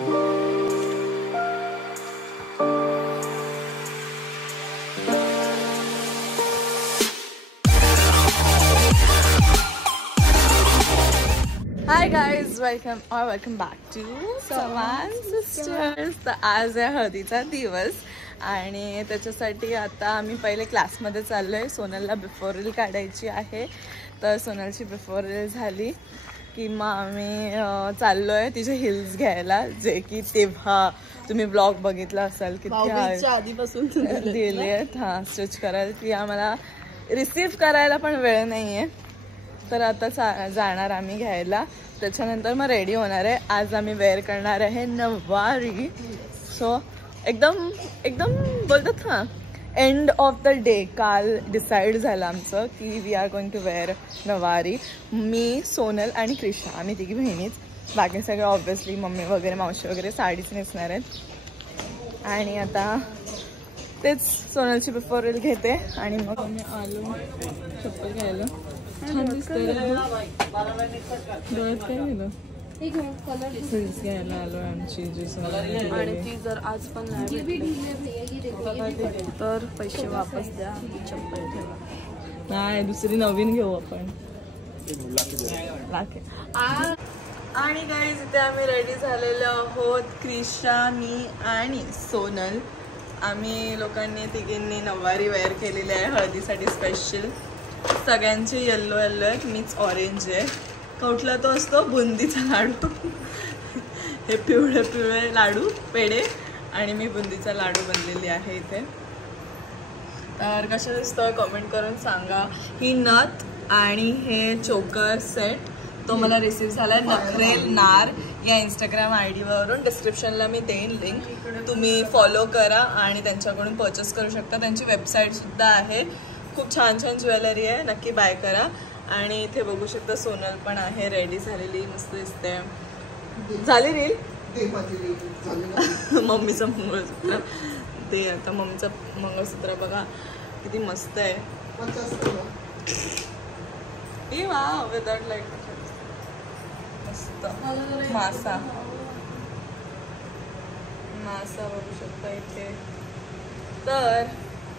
High guys, welcome back to Sawan sisters. तर आज आहे हळदीचा दिवस आणि त्याच्यासाठी आता आम्ही पहिले क्लासमध्ये चाललो आहे. सोनलला बिफोर रील काढायची आहे. तर सोनलची बिफोर रील झाली की मग आम्ही चाललो आहे तिचे हिल्स घ्यायला, जे की तेव्हा तुम्ही ब्लॉग बघितला असाल की आधीपासून दिले आहेत. हां, स्टिच करायला ती आम्हाला रिसीव्ह करायला पण वेळ नाही आहे. तर आता जाणार आम्ही घ्यायला. त्याच्यानंतर मग रेडी होणार आहे. आज आम्ही वेअर करणार आहे नववारी. सो एकदम बोलतात ना, एंड ऑफ द डे काल डिसाईड झालं आमचं की we are going to wear nauvari. मी, सोनल आणि क्रिशा, आम्ही तिघी बहिणीच. बाकी सगळे ऑब्व्हियसली मम्मी वगैरे मावशी वगैरे साडीच नेसणार आहेत. आणि आता तेच सोनलची बिफोर रील घेते आणि मग आम्ही आलो चप्पल घ्यायला. छान दिसतंय डोळ्यात काय झालं, हिल्स घ्यायला आलो आमची आणि ती जर आज पण नाही तर पैसे वापस द्या. चप्पल ठेवा, नाही दुसरी नवीन घेऊ आपण. आणि गाईज इथे आम्ही रेडी झालेलो आहोत. क्रिशा, मी आणि सोनल. आम्ही लोकांनी तिघींनी नववारी वेअर केलेली आहे हळदीसाठी स्पेशल. सगळ्यांचे येल्लो आहेत, मीच ऑरेंज आहे. कुठला तो असतो बुंदीचा लाडू. हे पिवळे लाडू पेढे आणि मी बुंदीचा लाडू बनलेली आहे इथे. तर कशा दिसतोय कमेंट करून सांगा. ही नथ आणि हे चोकर सेट तो मला रिसीव्ह झाला नखरेल नार या इंस्टाग्राम ID वरून. डिस्क्रिप्शनला मी देईन लिंक, तुम्ही फॉलो करा आणि त्यांच्याकडून परचेस करू शकता. त्यांची वेबसाईट सुद्धा आहे. खूप छान ज्वेलरी आहे, नक्की बाय करा. आणि इथे बघू शकता सोनल पण आहे रेडी झालेली, मस्त दिसते. झाली रील मम्मीचं मंगळसूत्र ते. आता मम्मीचं मंगळसूत्र बघा किती मस्त आहे. विदाउट लाईट मस्त मासा बघू शकता इथे. तर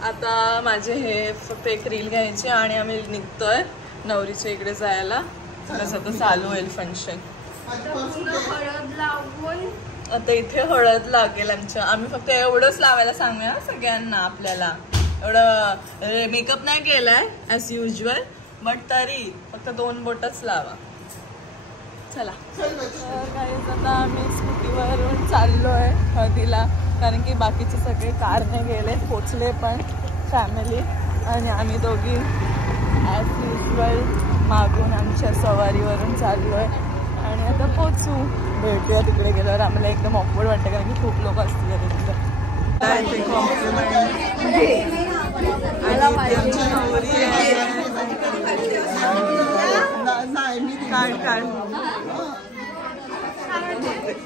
आता माझे हे फक्त एक रील घ्यायची आणि आम्ही निघतोय नवरीच्या इकडे जायला. कसं आता चालू होईल फंक्शन. आता इथे हळद लागेल आमच्या. आम्ही फक्त एवढंच लावायला सांगूया सगळ्यांना. आपल्याला एवढं मेकअप नाही केलाय ॲज युजल, बट तरी फक्त 2 बोटच लावा. चला. तर गाईज आता आम्ही स्कूटीवरून चाललो आहे हळदीला, कारण की बाकीचे सगळे कारने गेले, पोचले पण फॅमिली. आणि आम्ही दोघी ॲज युजल मागून आमच्या सवारीवरून चाललो आहे. आणि आता पोचू, भेटूया तिकडे गेल्यावर. आम्हाला एकदम ऑकवर्ड वाटतं कारण की खूप लोक असतील तिकडे.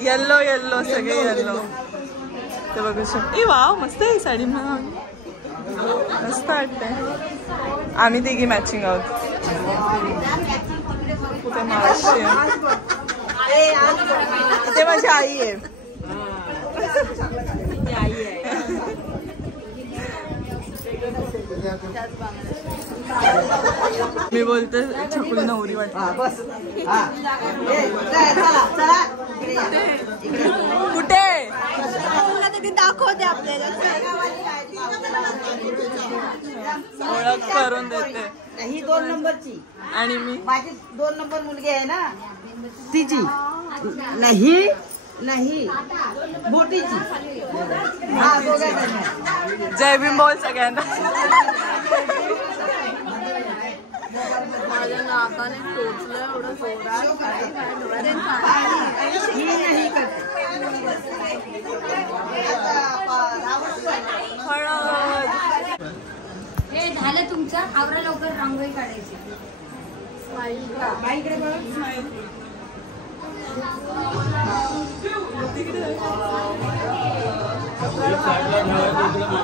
येल्लो सगळे येल्लो ते बघू शकते. वाव मस्त आहे साडी, मस्त वाटते. आम्ही तिघी मॅचिंग आहोत. कुठे मावशी इथे माझी आई आहे. मी बोलते छकुली नवरी वाटते. कुठे दाखवते आपल्याला, ओळख करून देते. ही 2 नंबरची आणि मी माझी 2 नंबर मुलगी आहे ना तिची. नाही मोठीची. जय भीम बोल सगळ्यांना. माझ्या नाकाने टोचलं एवढं जोरात. हे झालं तुमचं. आवरा लवकर, रांगोळी काढायची. बाईकडे बघ.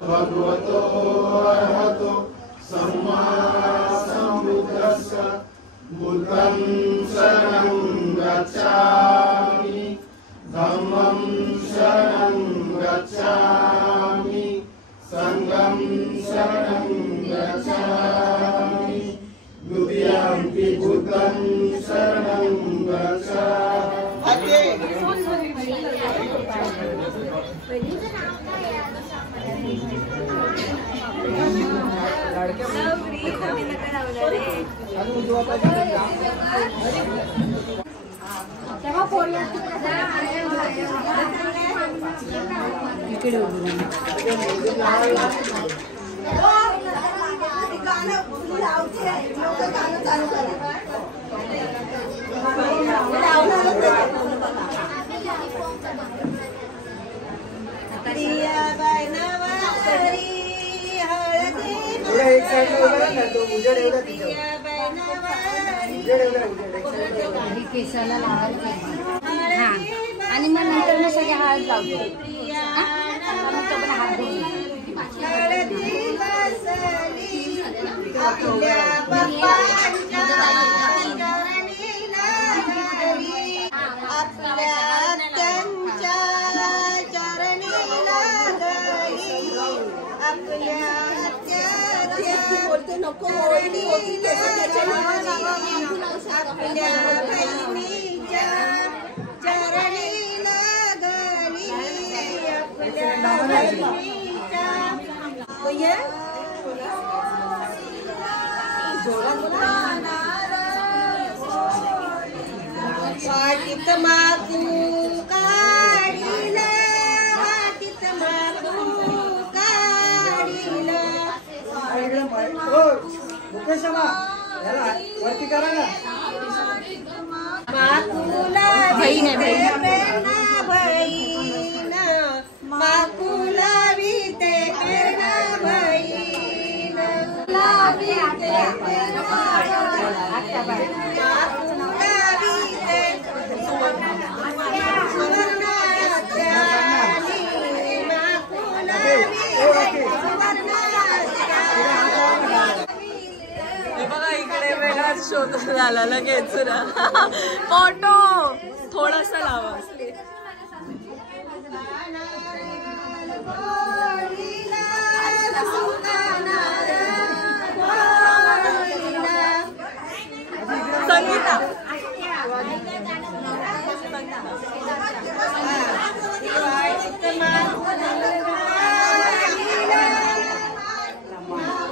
भगवतो अर्हतो सम्मा सम्बुद्धस्य बुद्धं शरणं गच्छामि धम्मं केसाला लावायला हा आणि मग नंतर मग सगळे हळद लावतो हात नको वाटीत मागू काढीला वाटीत मागू काढीला माकुला बहीण माकुला विते करणा बहीण शोध झाला लगेच फोटो थोडासा लावा संगीता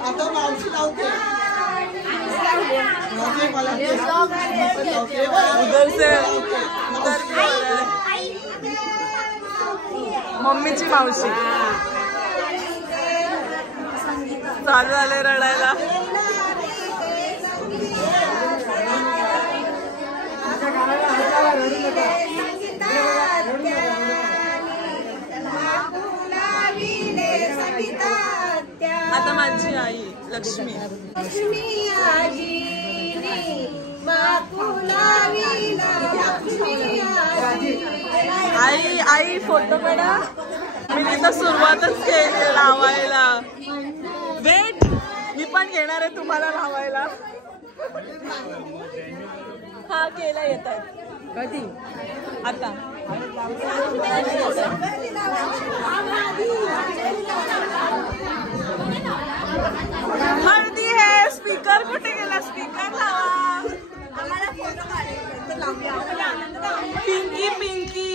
आता मावशी लावते उधर से उधर मम्मीची मावशी चालू झाले रडायला आता माझी आई लक्ष्मी आई आई फोटो काढा मी तिथं सुरुवातच केली लावायला वेट मी पण घेणार आहे तुम्हाला लावायला हा केला येत कधी आता हळदी है स्पीकर कुठे गेला स्पीकर लावा पिंकी पिंकी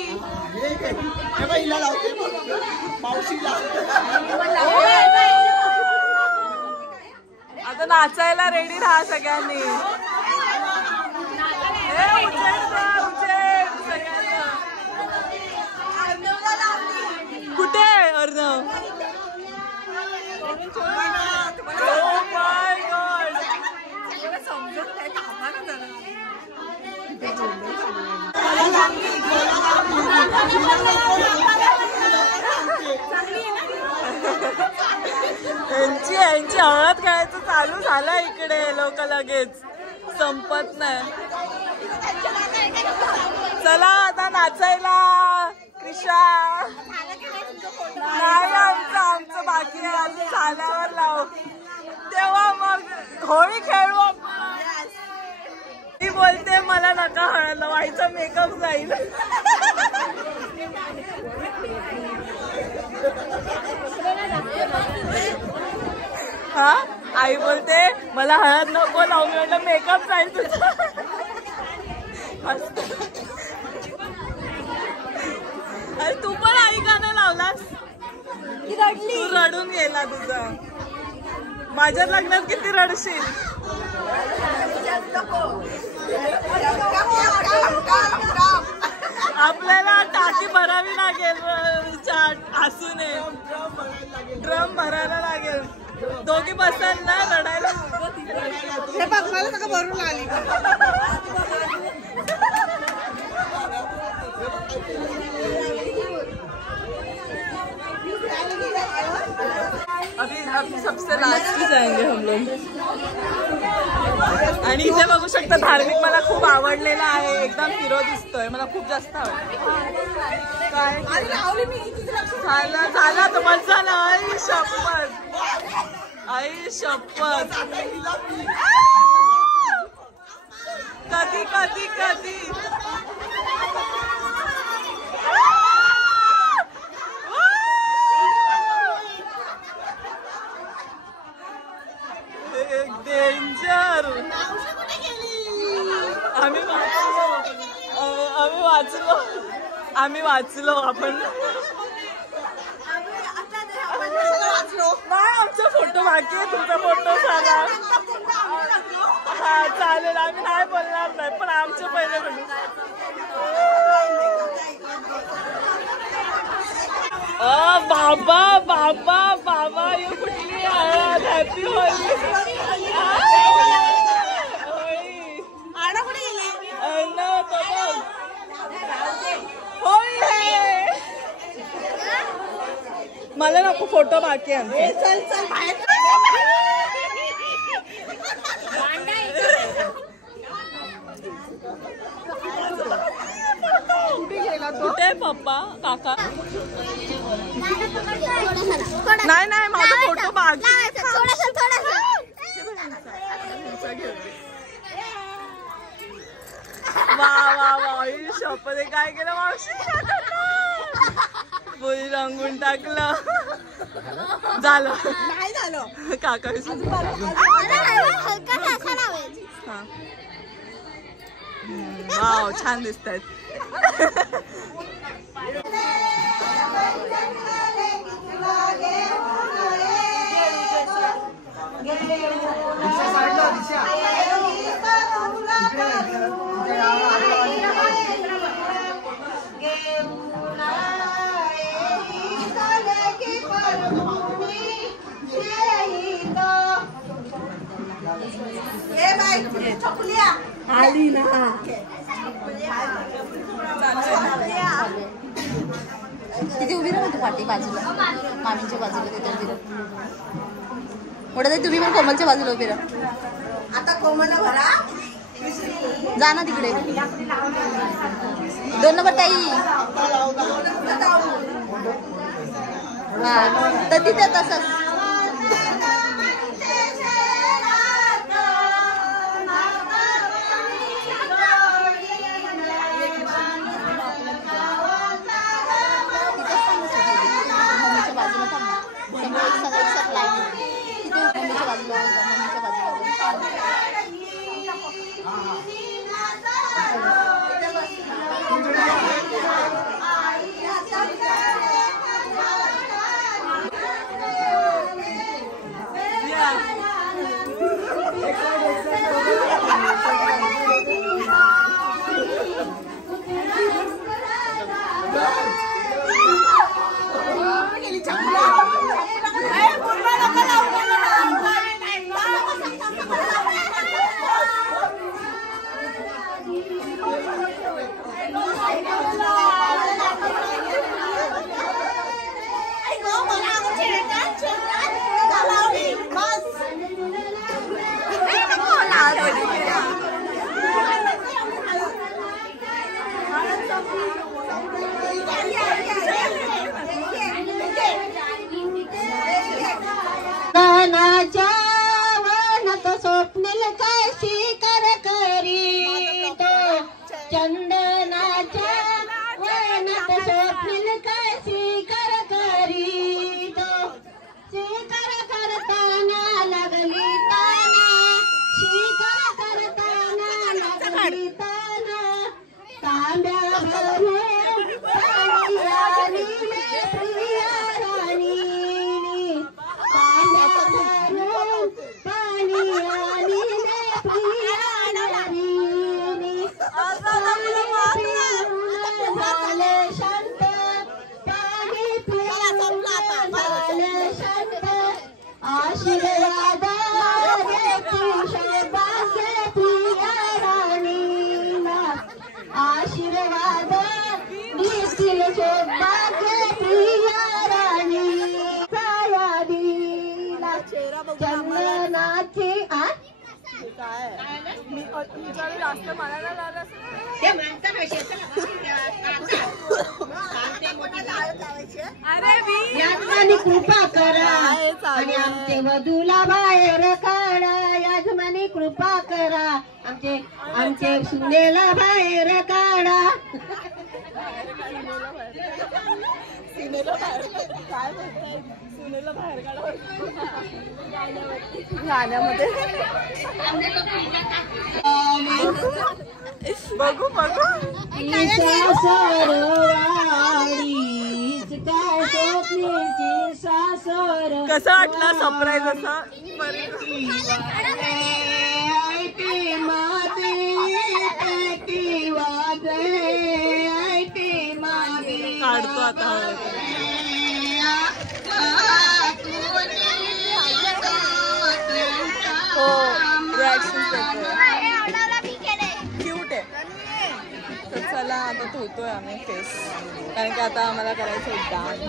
आता नाचायला रेडी राहा सगळ्यांनी कुठे अर्णव यांची हळद खेळायचं चालू झालं इकडे लोक लगेच संपत नाही चला आता नाचायला क्रिशा नाही आमचं बाकी आहे अजून झाल्यावर लाव तेव्हा मग होळी खेळू मी बोलते मला नका हळद लावायचा मेकअप जाईल हा आई बोलते मला हळद नको लावू मी म्हटलं मेकअप जाईल तुझा अरे तू पण आई का नाही लावलास तू रडून गेला तुझा. माझ्या लग्नात किती रडशील. आपल्याला टाकी भरावी लागेल हसूने. ड्रम भरायला लागेल. दोघी बसाल ना रडायला. हे बघायला सगळं भरून आली. अभी सबसे लास्ट में जाएंगे हम लोग. आणि इथे बघू शकता धार्मिक मला खूप आवडलेला आहे. एकदम हिरो दिसतोय. मला खूप जास्त आवडलं. काय झालं झालं तर मग झालं. आई शपथ. आई शपथ. कधी कधी कधी डेंजर. आम्ही वाचलो आपण. नाही आमचा फोटो बाकी आहे. तुमचा फोटो झाला. हा चालेल. आम्ही नाही बोलणार नाही पण आमचे पहिले म्हणून. बाबा बाबा बाबा ही कुठली आहे. Happy Holy. मला नको फोटो बाकी आहे. चल चल बाहेर. कुठे पप्पा काका. नाही नाही माझा फोटो बाकी. वा वा वा शपथ. काय केलं मावशी. बोली रंगून टाकलं. झालं नाही झालं. काका वाव छान दिसत आहेत. आली ना. तिथे उभी राहा. पाठी बाजूला मामीच्या बाजूला तिथे उभी राहा. मोठा तुम्ही पण कोमलच्या बाजूला उभी राहा. आता कोमल भरा. जा ना तिकडे. 2 नंबर ताई. हा तर तिथे तसंच. स्वप्नील काशी कर करी तो चंदनाच्या वनात स्वप्नील काशी कर करी तो शिकर करताना लागली ताना शिकर करताना लागली ताना तांब्या भरून पाणी आली प्रिया राणी असतील सौभाग्य प्रिया राणी साया दिला चंदनाची याजमानी कृपा करा आणि आमचे वधूला बाहेर काढा याजमानी कृपा करा आमचे सुनेला बाहेर काढा गाण्यामध्ये बघू बघू कसं वाटलं सरप्राईज असं काढतो आता हो क्यूट आहे तर चला आता धुतोय आम्ही फेस कारण की आता आम्हाला करायचं डान्स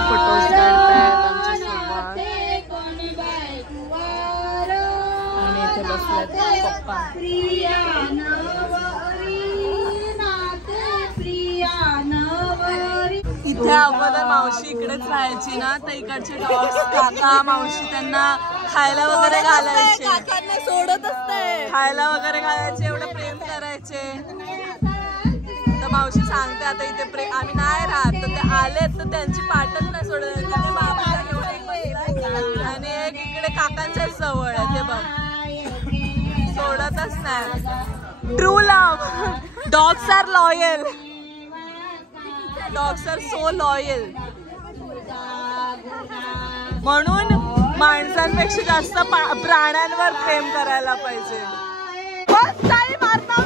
फोटोज काढतायत आमच्यासोबत आणि इथे बसल्यात पप्पा इथे अगोदर मावशी इकडेच राहायची ना तर इकडचे डॉग्स काका मावशी त्यांना खायला वगैरे घालायचे सोडत असते खायला वगैरे घालायचे एवढं प्रेम करायचे तर मावशी सांगते आता इथे आम्ही नाही राहत तर ते आलेत तर त्यांची पाठच नाही सोडत आणि एक इकडे काकांच्याच जवळ आहे ते बघ सोडतच नाही true love dogs are loyal dogs are so loyal म्हणून माणसांपेक्षा जास्त प्राण्यांवर प्रेम करायला पाहिजे बस ताई मारता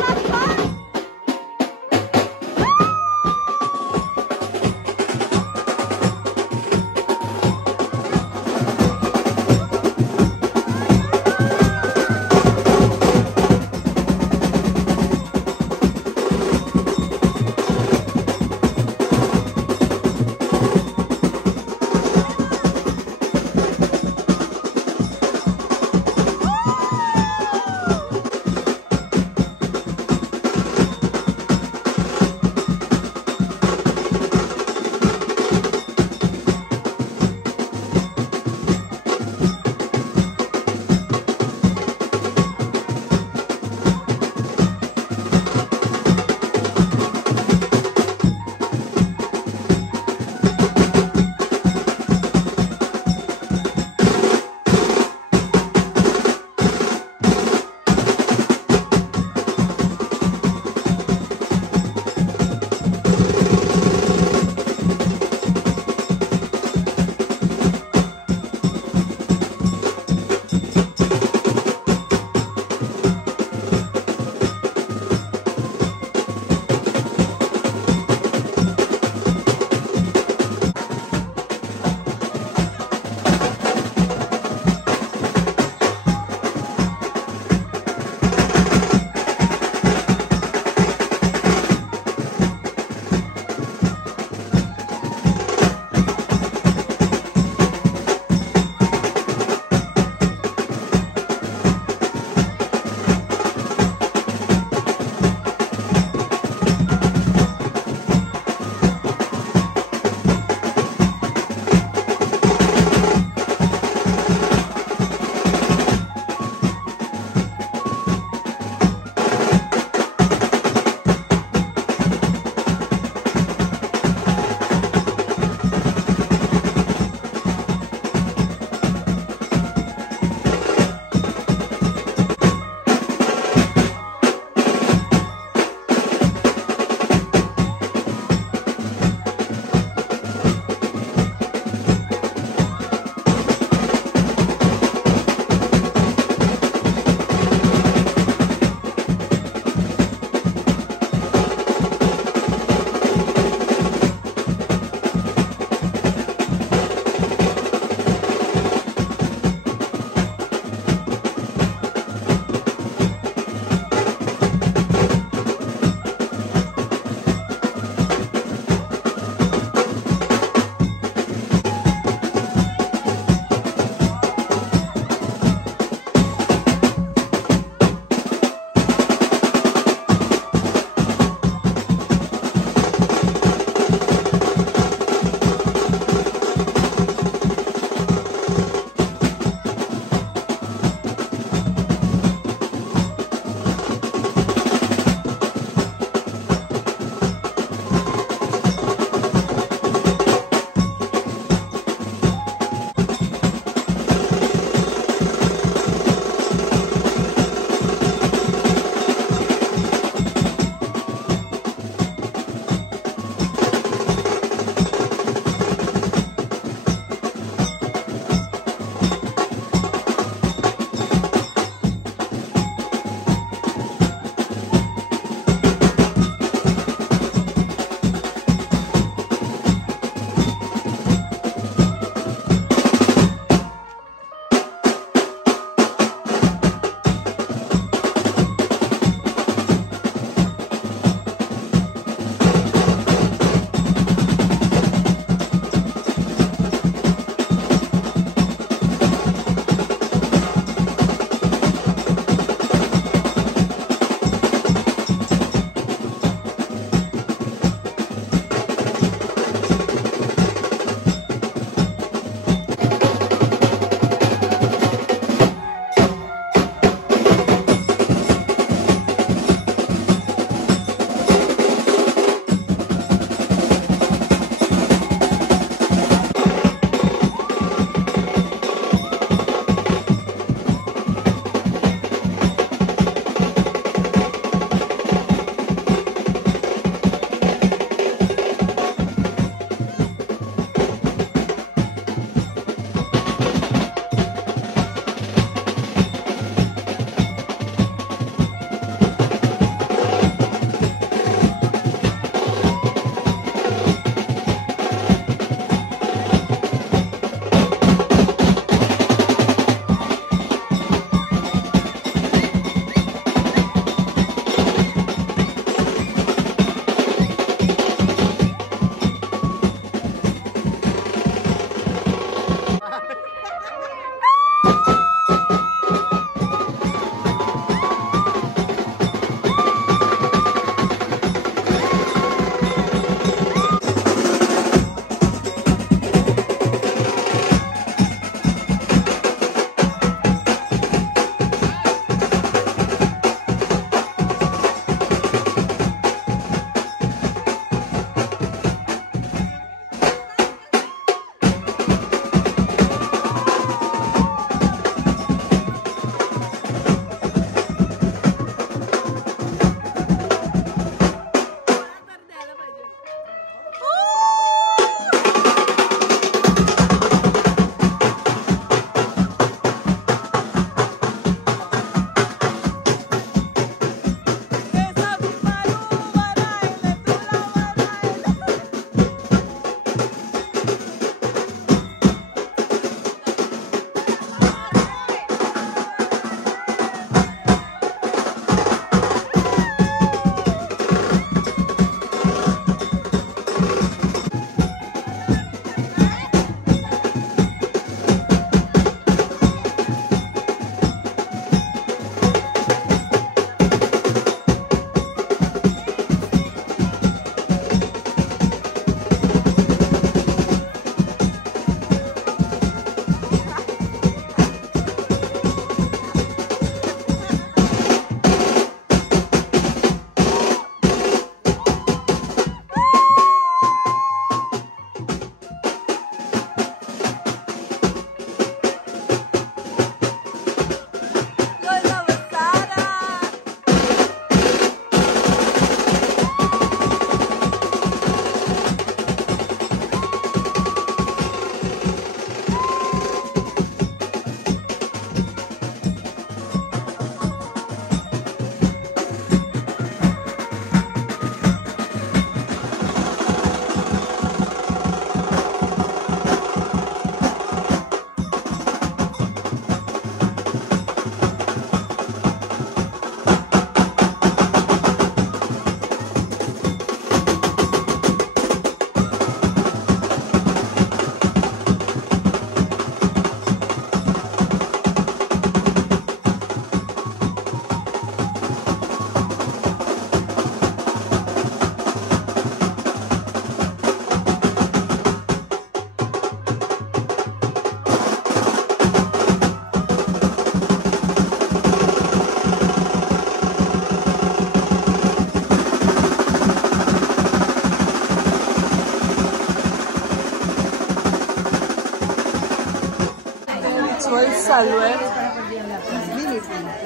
चालू आहे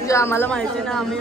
जे आम्हाला माहिती ना आम्ही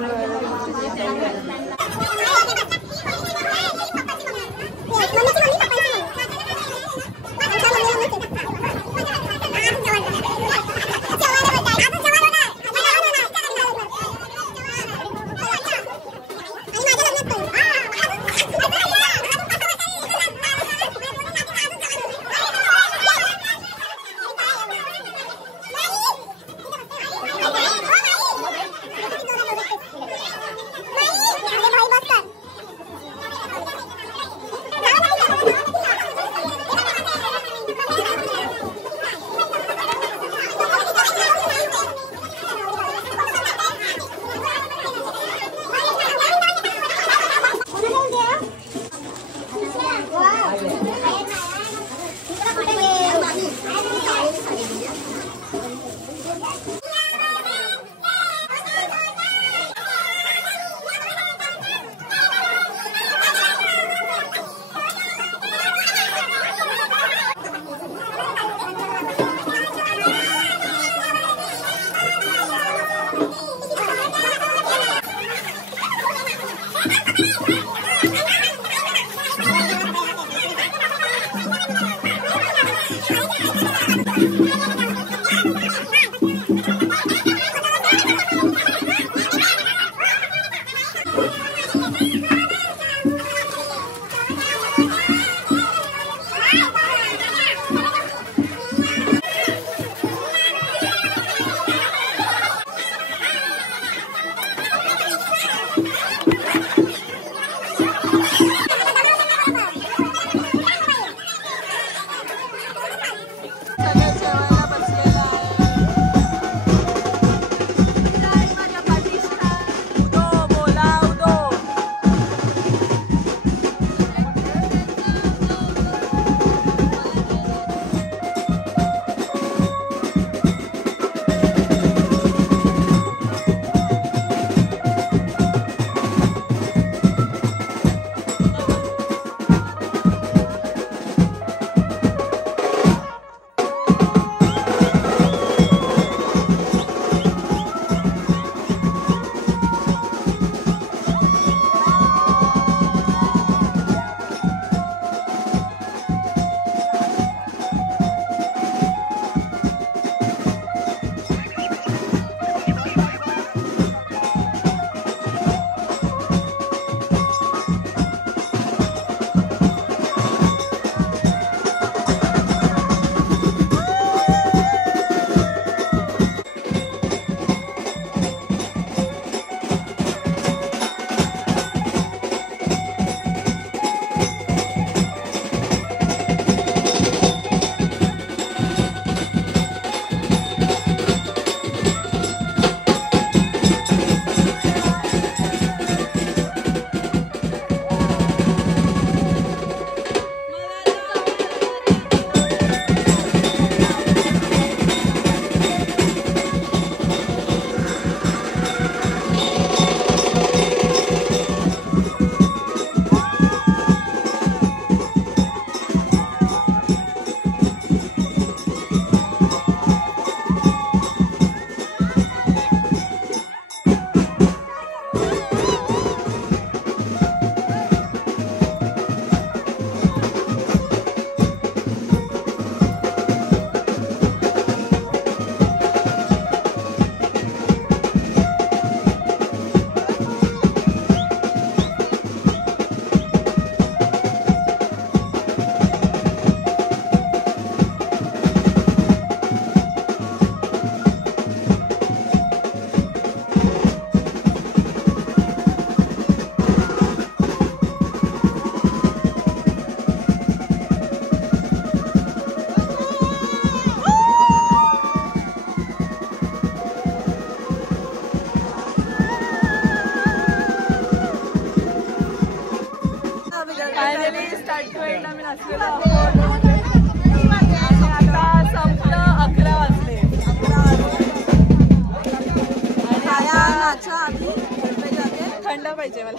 थंड पाहिजे मला.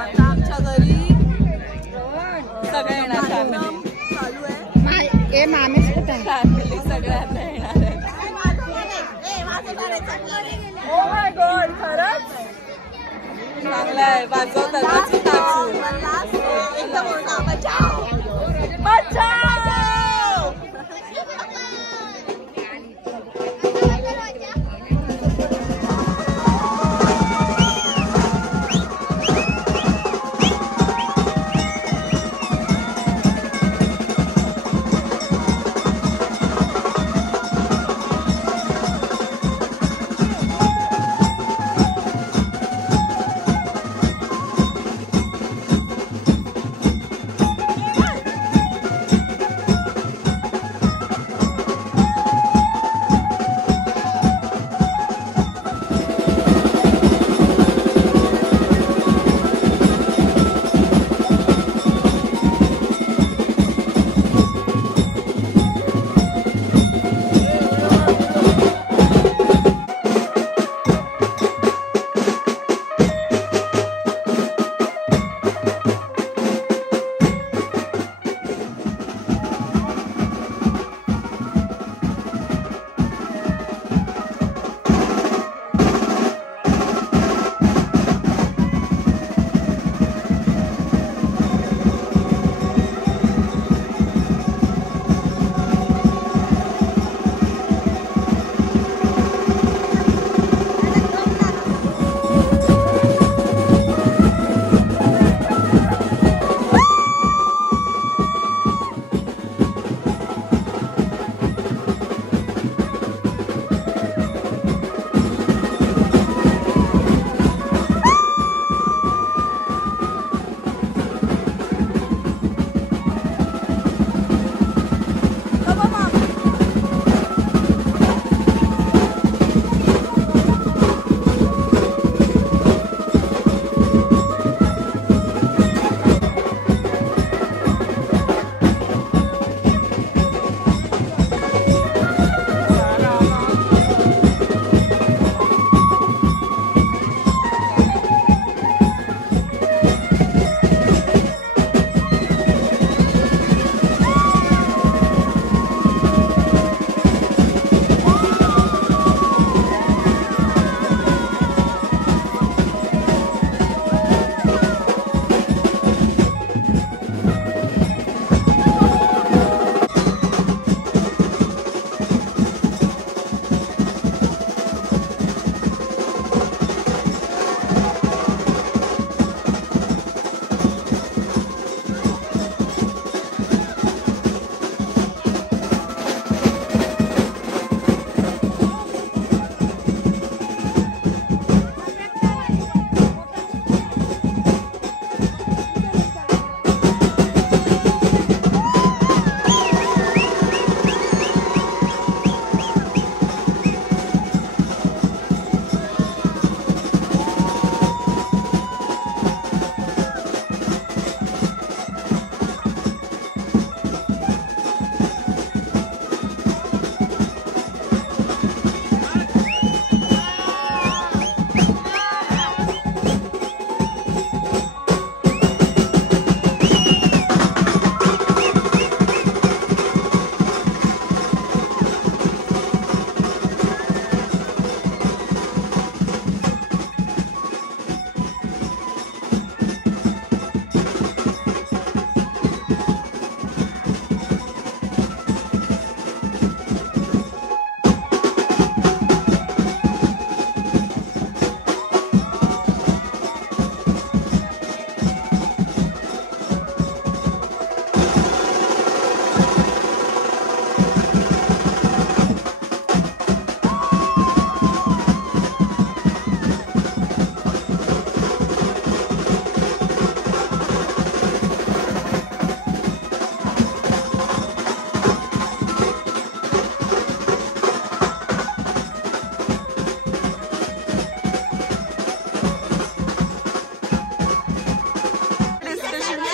आता आमच्या घरी सगळे येणार, चालू आहे. मामेच फॅमिली सगळ्यांना चांगलं आहे वाजवतात नाचू नाचू एकदम बचाव बचाव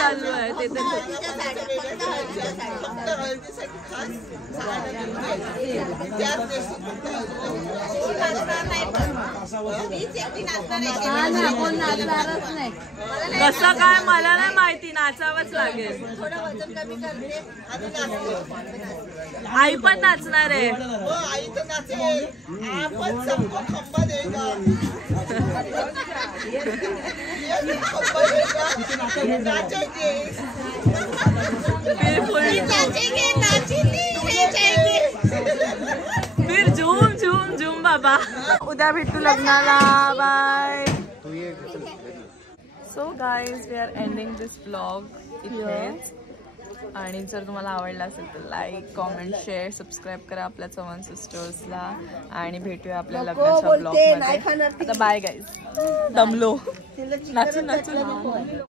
चालू आहे ते तर फक्त हळदीसाठी खास साड्या घेऊन कोण नाचणारच नाही. कसं काय मला नाही माहिती, नाचावंच लागेल. आई पण नाचणार आहे. आई तर नाचेल, आपण सबको खंबा देगा. खंबा देगा, नाचेंगे. फिर झूम झूम झूम बाबा. उद्या भेटू लग्नाला. Bye. So guys we are ending this blog इथेच. आणि जर तुम्हाला आवडला असेल तर लाईक, कॉमेंट, शेअर, सबस्क्राईब करा आपल्या चव्हाण सिस्टर्सला. आणि भेटूया आपल्या लग्नाच्या ब्लॉग मध्ये. आता बाय गाईज. दमलो. नाचून नाचून.